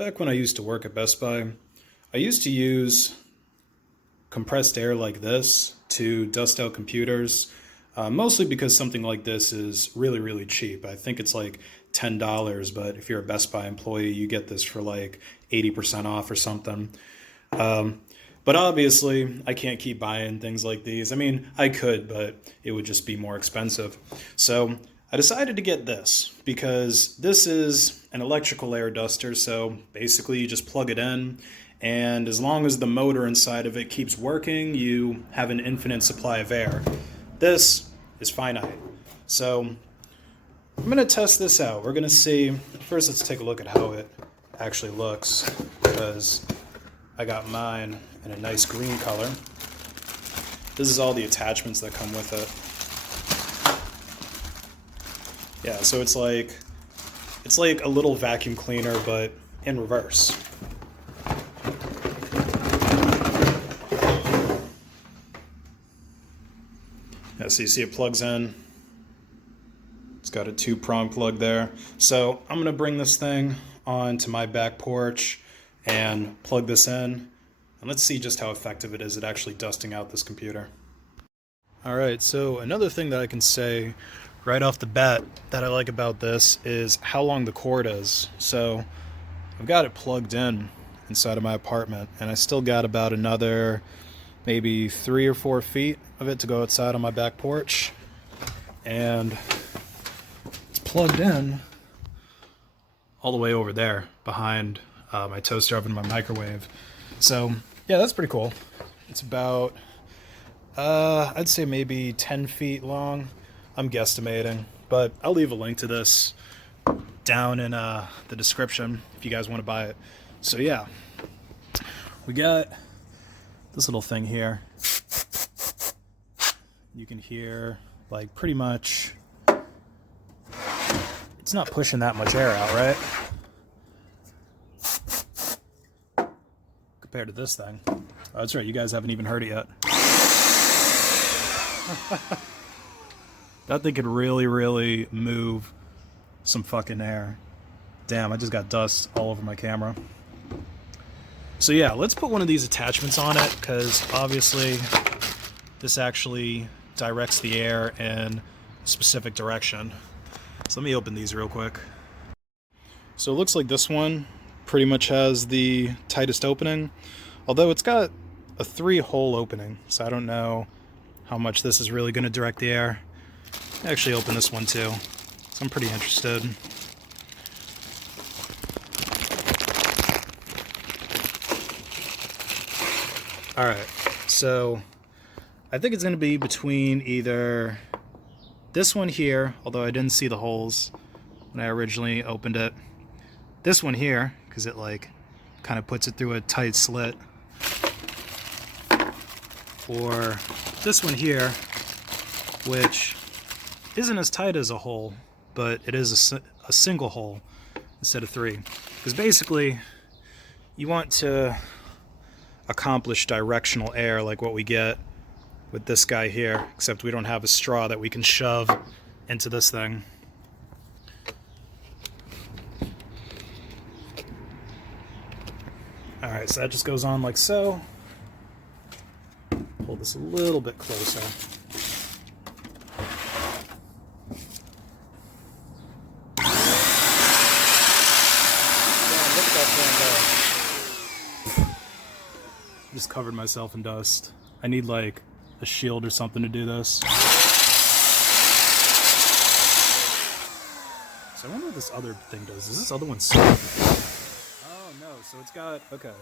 back when I used to work at Best Buy, I used to use compressed air like this to dust out computers, mostly because something like this is really, really cheap. I think it's like $10, but if you're a Best Buy employee, you get this for like 80% off or something. But obviously, I can't keep buying things like these. I mean, I could, but it would just be more expensive. So I decided to get this because this is an electrical air duster. So basically, you just plug it in, and as long as the motor inside of it keeps working, you have an infinite supply of air. This is finite. So I'm going to test this out. We're going to see. First, let's take a look at how it actually looks, because I got mine in a nice green color. This is all the attachments that come with it. Yeah, so it's like a little vacuum cleaner, but in reverse. Yeah, so you see it plugs in. It's got a 2-prong plug there. So I'm gonna bring this thing onto my back porch and plug this in, and let's see just how effective it is at actually dusting out this computer. Alright, so another thing that I can say right off the bat that I like about this is how long the cord is. So I've got it plugged in inside of my apartment, and I still got about another maybe 3 or 4 feet of it to go outside on my back porch, and it's plugged in all the way over there behind my toaster oven and my microwave. So yeah, that's pretty cool. It's about I'd say maybe 10 feet long. I'm guesstimating, but I'll leave a link to this down in the description if you guys want to buy it. So yeah, we got this little thing here. You can hear like pretty much, it's not pushing that much air out, right? Compared to this thing. Oh, that's right, you guys haven't even heard it yet. That thing could really, really move some fucking air. Damn, I just got dust all over my camera. So yeah, let's put one of these attachments on it, because obviously this actually directs the air in a specific direction. So let me open these real quick. So it looks like this one pretty much has the tightest opening, although it's got a 3-hole opening, so I don't know how much this is really going to direct the air. I actually open this one too, so I'm pretty interested. Alright, so I think it's going to be between either this one here, although I didn't see the holes when I originally opened it, this one here, because it like kind of puts it through a tight slit, or this one here, which isn't as tight as a hole, but it is a single hole instead of 3. Because basically, you want to accomplish directional air like what we get with this guy here, except we don't have a straw that we can shove into this thing. Alright, so that just goes on like so. Pull this a little bit closer. Look at that thing go. Just covered myself in dust. I need like a shield or something to do this. So I wonder what this other thing does. Does this other one suck? Oh no, so it's got, okay.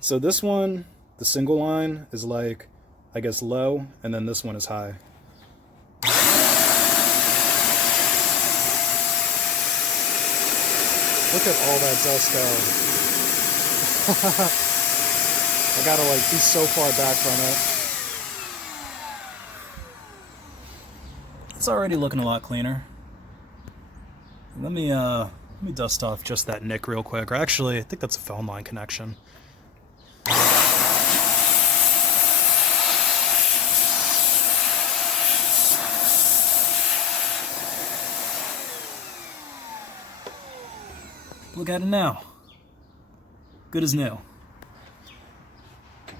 So this one, the single line is like, I guess low, and then this one is high. Look at all that dust go. I gotta like be so far back from it. It's already looking a lot cleaner. Let me dust off just that nick real quick. Or actually, I think that's a phone line connection. Look at it now. Good as new.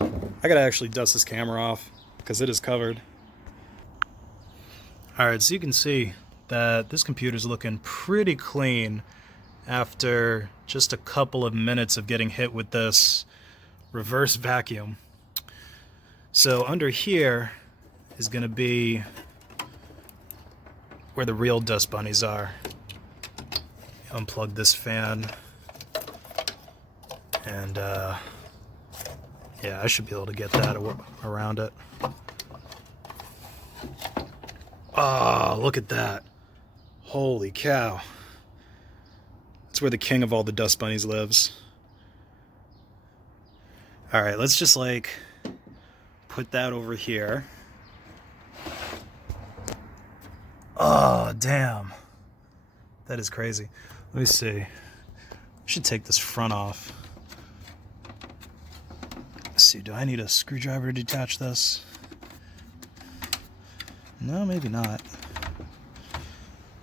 I gotta actually dust this camera off because it is covered. Alright, so you can see that this computer's looking pretty clean after just a couple of minutes of getting hit with this reverse vacuum. So under here is going to be where the real dust bunnies are. Unplug this fan, and yeah, I should be able to get that around it. Oh, look at that. Holy cow. That's where the king of all the dust bunnies lives. Alright, let's just like put that over here. Oh, damn. That is crazy. Let me see. I should take this front off. Let's see, do I need a screwdriver to detach this? No, maybe not.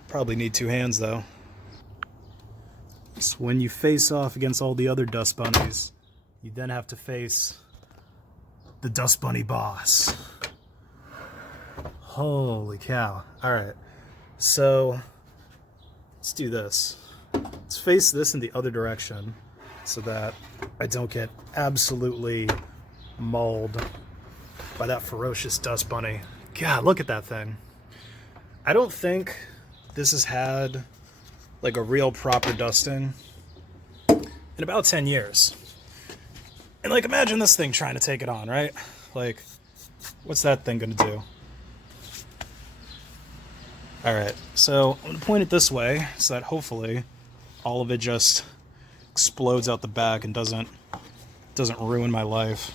Probably need two hands though. So when you face off against all the other dust bunnies, you then have to face the dust bunny boss. Holy cow. Alright, so let's do this. Let's face this in the other direction so that I don't get absolutely mauled by that ferocious dust bunny. God, look at that thing. I don't think this has had like a real proper dusting in about 10 years. And like, imagine this thing trying to take it on, right? Like, what's that thing gonna do? Alright, so I'm gonna point it this way so that hopefully all of it just explodes out the back and doesn't ruin my life.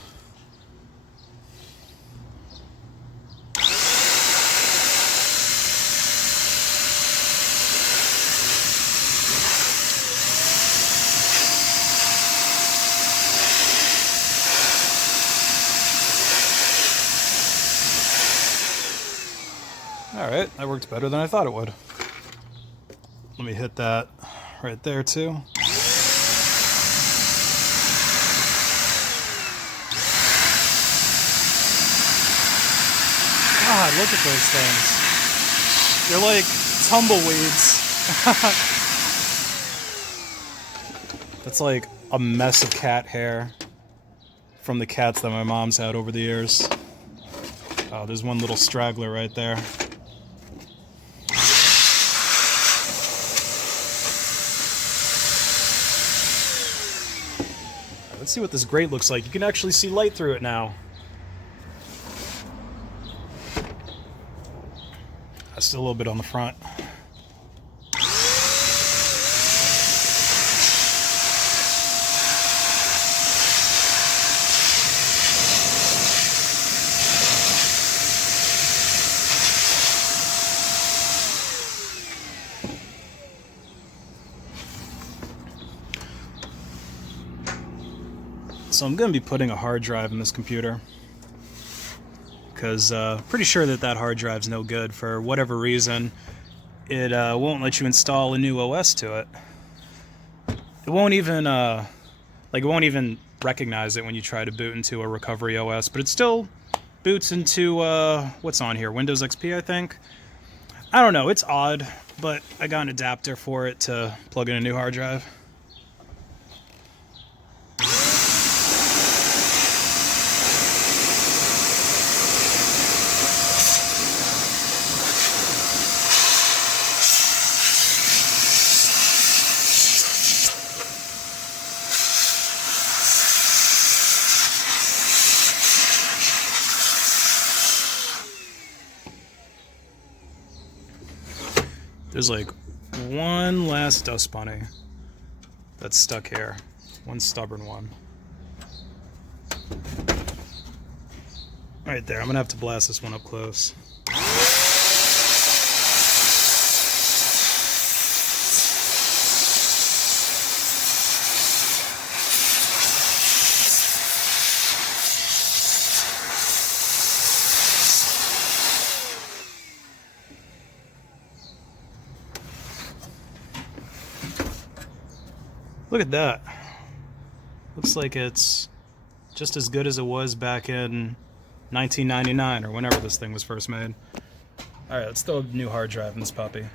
Alright, that worked better than I thought it would. Let me hit that right there too. God, look at those things. They're like tumbleweeds. That's like a mess of cat hair from the cats that my mom's had over the years. Oh, there's one little straggler right there. Let's see what this grate looks like. You can actually see light through it now. Still a little bit on the front. So I'm going to be putting a hard drive in this computer because pretty sure that hard drive's no good. For whatever reason, it won't let you install a new OS to it. It won't even it won't even recognize it when you try to boot into a recovery OS, but it still boots into what's on here, Windows XP, I think. I don't know, it's odd, but I got an adapter for it to plug in a new hard drive. There's like one last dust bunny that's stuck here. One stubborn one. Right there. I'm gonna have to blast this one up close. Look at that. Looks like it's just as good as it was back in 1999 or whenever this thing was first made. Alright, let's throw a new hard drive in this puppy.